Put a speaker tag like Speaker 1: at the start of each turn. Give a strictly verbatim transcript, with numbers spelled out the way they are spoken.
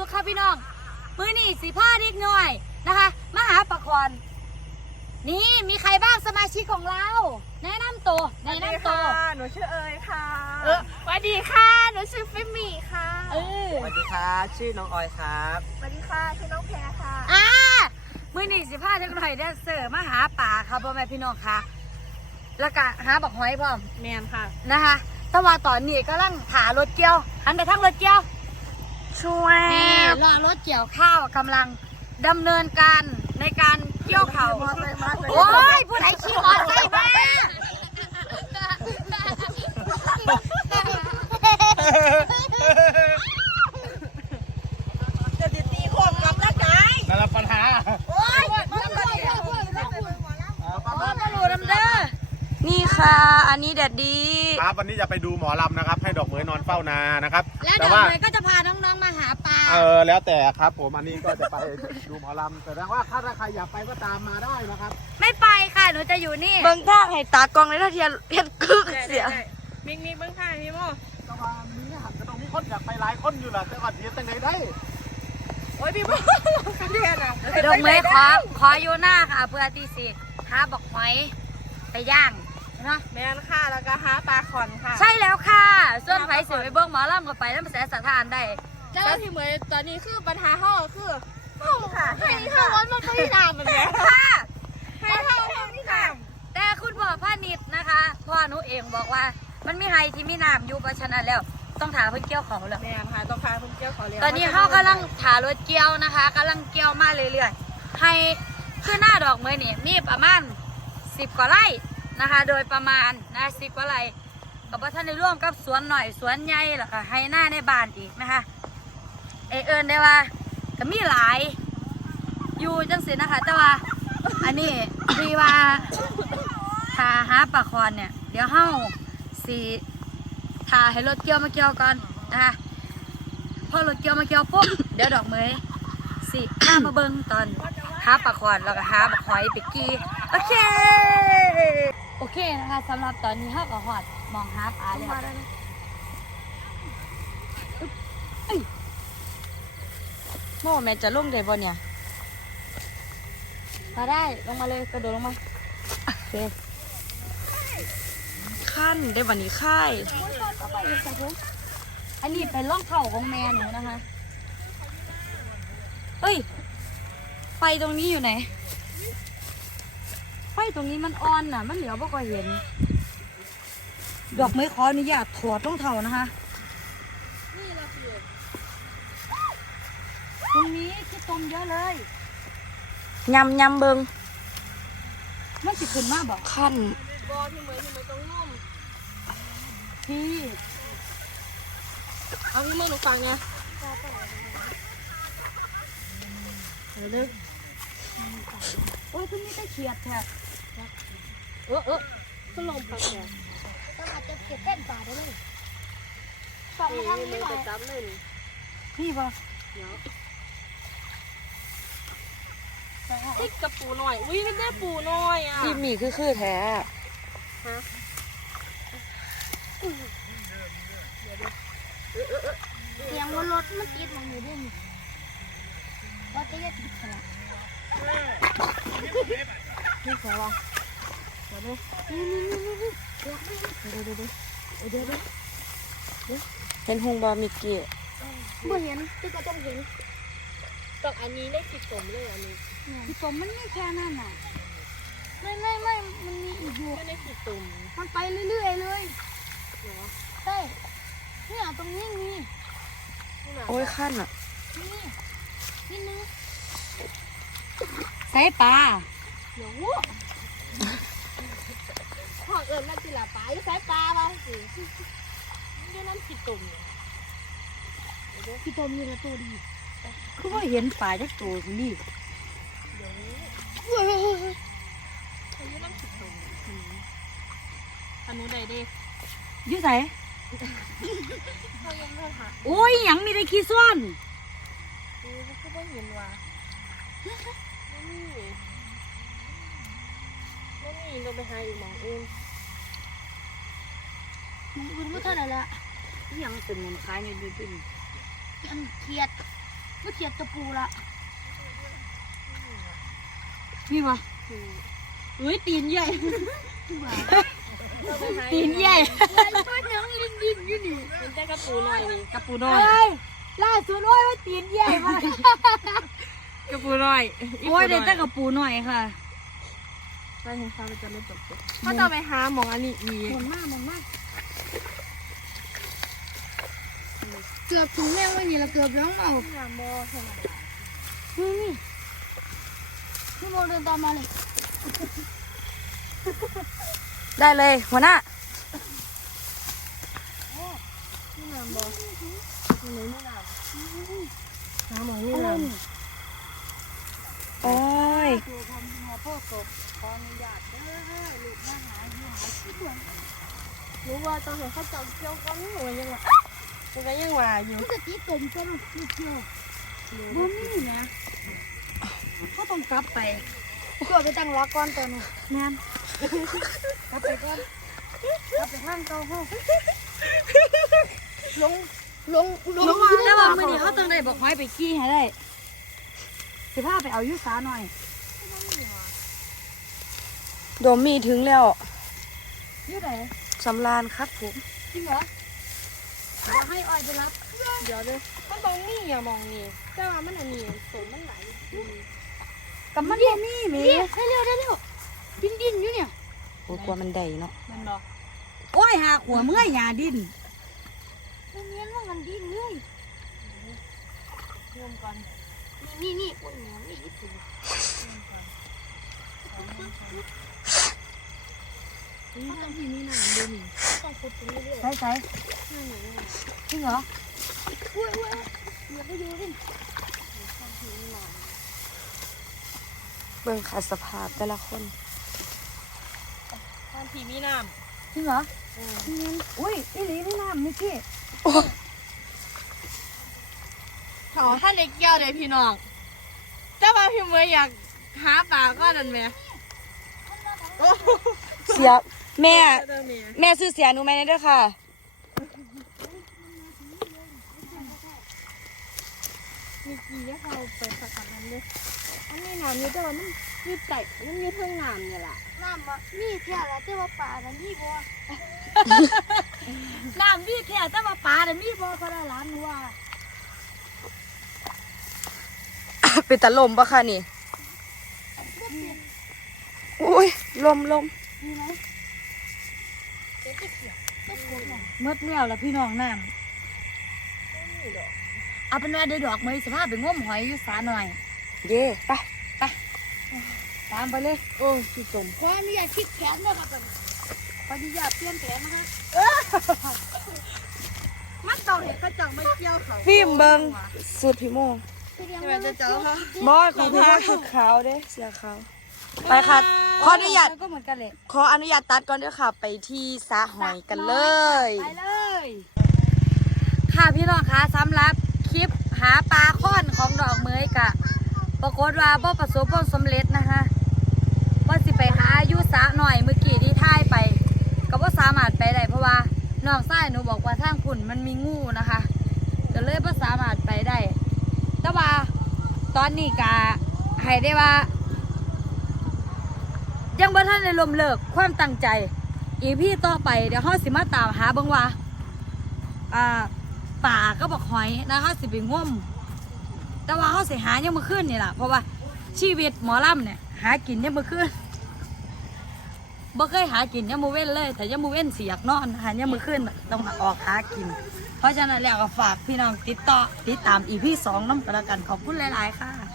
Speaker 1: ค่ะพี่น้องมือนี่สีผ้าเล็กน้อยนะคะมาหาปลาคอนนี่มีใครบ้างสมาชิกของเราแนะนำตัวแนะนำตัว
Speaker 2: หนูชื่อเอ๋ยค่ะ
Speaker 1: เออสวัสดีค่ะหนูชื่อฟิมี่ค่ะเออ
Speaker 3: สวัสดีครับชื่อน้องออยครับ
Speaker 2: สวัสดีค่ะชื่อน้องแพรค่ะ
Speaker 1: อ่ามือนี่สีผ้าเล็กน้อยแดนเซอร์มาหาป่าค่ะพ่อแม่พี่น้องค่ะแล้วก็หาบักหอยพร้อม
Speaker 2: แมนค่ะ
Speaker 1: นะคะแต่ว่าตอนนี้ก็ลังถารถเกี่ยวหันไปทางรถเกี่ยว
Speaker 2: ช่วย
Speaker 1: นี่รอรถเกี่ยวข้าวกำลังดำเนินการในการเกี่ยวเขาโอ้ยผู้ใดขี่มอไซค์มา
Speaker 2: จะติดตีโคมกับนักไหน
Speaker 3: นั่นแหละปัญหา
Speaker 1: โอ้ยมาดูน้ำเด้อ
Speaker 2: นี่ค่ะอันนี้แดดดี
Speaker 3: ครับวันนี้จะไปดูหมอลำนะครับให้ดอกเหมยนอนเฝ้านานะครับ
Speaker 1: แล้วดอกเหมยก็จะพาน้องๆมาหาปลา
Speaker 3: เออแล้วแต่ครับผมอันนี้ก็จะไปดูหมอลำแต่แสดงว่าถ้าใครอยากไปก็ตามมาได้นะครับ
Speaker 1: ไม่ไปค่ะหนูจะอยู่นี่
Speaker 2: เบิ้งท่าให้ตากองเลยถ้าเทียนเทียนกึ๊กเสียมิกมิกเบิ้งท่าพี่โม
Speaker 3: ก็ว่ามีหันกระตรงนี้คนอยากไปหลายคนอยู่แหละแต่ว่าเทียนตั้งไหนได้
Speaker 2: โอ้ยพี่โมเทียนอ่ะ
Speaker 1: ดอกเหมยขอขออยู่หน้าค่ะเพื่อที่สิหาบอกหอยไปย่างเนาะ
Speaker 2: แม่นค่ะแล้วก็หาปลาขอนค่ะ
Speaker 1: ใช่แล้วค่ะส่วนไผ่เสือไปเบิ้งหมอลำก็ไปแล้วมาแสสถานได้
Speaker 2: แล้วพี่เหมยตอนนี้คือปัญหาห้อคือห้องค่ะให้ห้องรถมันไม่นานเหมือนกัน
Speaker 1: ค่ะ
Speaker 2: ให้ห้องห้องนี่ค่ะ
Speaker 1: แต่คุณพ่อพานิดนะคะพ่อหนูเองบอกว่ามันมีไฮที่มีน้ำอยู่เพราะฉะนั้นแล้วต้องถาเพิ่นเกี่ยวเขาแล้ว
Speaker 2: แม่ค่ะต้องพาเพิ่นเกี่ยวเขาแล้ว
Speaker 1: ตอนนี้เขากำลังถารถเกี่ยวนะคะกำลังเกี่ยวมาเรื่อยๆให้คือหน้าดอกเหมยนี่มีประมาณสิบกว่าไร่นะคะโดยประมาณนะสิบกว่าไร่กับว่าท่านในร่วมกับสวนหน่อยสวนใหญ่หรอกค่ะให้หน้าในบ้านอีกนะคะเอเอิญได้ว่าก็มีหลายอยู่จังสินะคะแต่ว่าอันนี้ดีว่าถ้าหาปลาคอนเนี่ยเดี๋ยวเฮาสีถ้าให้รถเกี่ยวมาเกี่ยวก่อนนะคะพอรถเกี่ยวมาเกี่ยวปุ๊บเดี๋ยวดอกเหมยสิข้ามาเบิ้งตอนหาปลาคอนแล้วก็หาปลาหอยไปกี้โอเคโอเคนะคะสำหรับตอนนี้เฮาก็ฮอดมองหาปลาแล้ว
Speaker 2: โม่แม่จะลงได้บ่เนี่ย
Speaker 1: มาได้ลงมาเลยกระโดดลงมาโอเค
Speaker 2: ขั้นได้วันนี้ค่าย
Speaker 1: อันนี้เป็นร่องเข่าของแม่หนูนะคะเฮ้ยไฟตรงนี้อยู่ไหนไฟตรงนี้มันอ่อนน่ะมันเหลียวไม่ค่อยเห็นดอกไม้ขออนุญาตถอดต้องเท่านะคะตรงนี้ที่ต้มเยอะเลย
Speaker 2: ยำยำเบิง
Speaker 1: มันจะขึ้นมากบอก
Speaker 2: ขั้น
Speaker 1: บอที่เหมือนที่เหมือนตรงนุ่มพี่
Speaker 2: เอาพี่เมื่อหนูฟังไง
Speaker 1: เดี๋ยวดึกโอ้ยคุณนี่ได้เขียดแท้เออเออ
Speaker 2: ก็ลงไปเนี่ย
Speaker 1: ก็อาจจะเก็บเส้นป่าได้เลย
Speaker 2: ฝั่งทางนี้ไปจับเลย
Speaker 1: นี่ป่ะ
Speaker 2: ติ๊กกับปูหน่อยอุ้ยไม่ได้ปูหน่อยอ่ะ
Speaker 1: ที่มีคือคือแท้
Speaker 2: ฮะ
Speaker 1: เสียงรถมันติดมันอยู่ด้วยนี่ว่าจะยัดติดขนาดนี่ขอลองเดี๋ยวดูนี่นี่นี่นี่เดี๋ยวเดี๋ยวเดี๋ยวเดี๋ยวเดี๋ยว
Speaker 2: เห็นหงบามิกี้
Speaker 1: เมื่อเห็นที่ก็ต้องเห็น
Speaker 2: กับอันนี้ได้ติดผมเลยอันนี้
Speaker 1: ติดผมมันไม่แค่นั้นน่ะไม่ไม่ไม่มันมีอีกอยู่
Speaker 2: ไม่ได้ติดตุ่ม
Speaker 1: มันไปเรื่อยๆเลยใช่เนี่ยตรงนี้มี
Speaker 2: โอ้ยขั้นอ่ะ
Speaker 1: นี่นี่นึงใส่ปลาเดี๋ยวพ่อเอิญน่าจะหลับปลาใส่ปลาบ้างสิ
Speaker 2: นี่นั่นติดตุ่ม
Speaker 1: พี่ต้มอยู่ในตัวดีคือว่าเห็นปลาจากตัวคนนี้
Speaker 2: เดี๋ยวนี้อันนี้นั่นติดตุ่มอันนู้นได้ดิ
Speaker 1: ยืดใส่โอ้ยยังมีได้ขี้ซ่อน
Speaker 2: นี่ก็ต้องเห็นว่านี่แล้วนี่เราไปหาอีกหมองอื่น
Speaker 1: มองอื่นไม่เท่าไหร่ละยังเป็นเงินขายในดื้อๆอันเครียดก็เขียดตะปูละนี่วะอุ้ยตีนใหญ่ตีนใหญ่ตัวน้องลิงลิงอยู่นี่
Speaker 2: เป็นแต่กระปูหน่อยนี่
Speaker 1: กระปูน้อยล่าสุดโอ้ยตีนใหญ่มาก
Speaker 2: กระปูหน่อย
Speaker 1: โอ้ยเด็ดแต่กระปูหน่อยค่ะ
Speaker 2: ไปเห็นฟ้ามันจะไม่ตกเขาจะไปหาหมองอันนี้อีก
Speaker 1: หมุนมากหมุนมากเกือบถึงแม่วันนี้เราเกือบร้องเอา
Speaker 2: งามโมใช่ไหม
Speaker 1: นี่นี่พี่โมเดินตามมาเลย ได้เลยหัวหน้า
Speaker 2: ที่งามโมที่ไหนไม่งามหาหมองนี่งาม
Speaker 1: โอ้ย
Speaker 2: รู้ว่าตอนเห็นเขาจับเกี่ยวกันหนูยังว่ามันก็ยังว่าอยู่
Speaker 1: จะตีตุ่มก็ต้องตีเกี่ยวบ่มีนะก็ต้องกลับไปเพื่อไปตั้งล็อกก่อนตัวนึงแม่นกลับไปก่อนกลับไปข้างเก่าห้อง
Speaker 2: ลงลงลง
Speaker 1: แต่ว่ามื้อนี้เขาต้องได้บอกไม้ไปขี้ให้ได้สิพาไปเอายุสาหน่อย
Speaker 4: โดมมีถึงแล้ว
Speaker 1: อยุ่ไหน
Speaker 4: สำราญครับผม
Speaker 1: จริงเหรอเดี๋ยวให้ออยไปรับ
Speaker 2: เดี๋ยวเลยมันตรงนี้อย่ามองนี่แต่ว่ามันอันนี้สมมันไหล
Speaker 1: กับมันบ่มีแหมีให้เร็วได้เร็วดิ้นดิ้นอยู่เนี่ย
Speaker 4: โอ้ยกลัวมันได้เนาะ
Speaker 1: มันบอกโอ้ยหาขวเมื่อยหยาดิ้นมันเนี้ยว่ามันดิ้นเลย
Speaker 2: รวมกัน
Speaker 1: นี่นี่อุ่นเหนียวนี่ญี่ปุ่น
Speaker 2: นี่ต้องที่นี่หนามดูนี่ต้องขุดตรงนี้เรื่อย
Speaker 1: ใส่ใส่
Speaker 2: ๆนั่นนี่
Speaker 1: จริงเหรอ
Speaker 2: อุ้ยอุ้ยเดี๋ยวไปดูดิ
Speaker 4: เบิ่งขาดสภาพแต่ละคน
Speaker 2: ตอนที่มีน้
Speaker 1: จริงเหรอ
Speaker 2: ำอืม
Speaker 1: อุ้ยอีหลีนี่น้ำนี่พี่
Speaker 2: ขอท่านเล็กเกี่ยวเลยพี่น้องแต่ว่าพี่เมย์อยากหาปลาก็นั่นไหมโอ้
Speaker 4: เสียแม่
Speaker 2: เจ้าเมีย
Speaker 4: แม่ซื้อเสียหนูไหมเด้อค่ะ
Speaker 2: มีกี่ให้เขาไปสักนั้นเลยอันนี้น้ำนี่แต่ว่ามันมีไก่มันมีเพิ่งน้ำเนี่ยแหละ
Speaker 1: น้ำอ่ะมีแค่ละแต่ว่าปลาน่ะมีบ่ น้ำมีแค่แต่ว่าปลาน่ะมีบ่ก็ได้ร้านหนูว่า
Speaker 4: เป็นตะลมปะค่ะนี่อุ้ยลมลม
Speaker 1: มีไหมเมื่อแล้วล่ะพี่น้องน้ำเอาเป็นว่าเดี๋ยวดอกไม้สภาพไปงมหอยอยู่สาหน่อย
Speaker 4: เย่ไป
Speaker 1: ตามไปเลย
Speaker 2: โอ้พี่สม
Speaker 1: ขออนุญาตคิดแผนด้วยครับขออนุญาตเปลี่ยนแผนนะคะ
Speaker 2: มันต้องเห็นกระจังไม่เกี่ยวเขา
Speaker 4: ฟิล์มเบิงสุดพี่โม
Speaker 2: ใช่ไหมจะเจ้าค่ะ
Speaker 4: บอยของพี่โมสุดขาวเด้เสียขาวไปค่ะขออนุญาต
Speaker 1: ก็เหมือนกันเลย
Speaker 4: ขออนุญาตตัดก่อนเด้อค่ะ ไปที่สาหอยกันเลย
Speaker 1: ไปเลย ค่ะพี่น้องคะสำหรับคลิปหาปลาค่อนของดอกเมยกะปรากฏว่าบ่ประสบผลสำเร็จนะคะว่าสิไปหาอายุสะหน่อยเมื่อกี้ที่ท่ายไป ก็บ่สามารถไปได้เพราะว่าน้องชายหนูบอกว่าทางพุ่นมันมีงูนะคะก็เลยบ่สามารถไปได้ แต่ว่าตอนนี้กะให้ได้ว่า ยังบ่ทันได้ล้มเลิกความตั้งใจ อีพี่ต่อไปเดี๋ยวเฮาสิมาตามหาเบิ่งว่าอ่าป่าก็บอกหอยนะคะสิไปง่มแต่ว่าเขาสิหายังมือขึ้นนี่แหละเพราะว่าชีวิตหมอลำเนี่ยหากินยังมือขึ้นบ่เคยหากินยังมือเว้นเลย แต่ยังมือเว้นเสียกนอนหายังมือขึ้นต้องออกหากิน เพราะฉะนั้นแล้วก็ฝากพี่น้องติดต่อติดตามอีพี่สองน้ำกันแล้วกันขอบคุณหลายๆค่ะ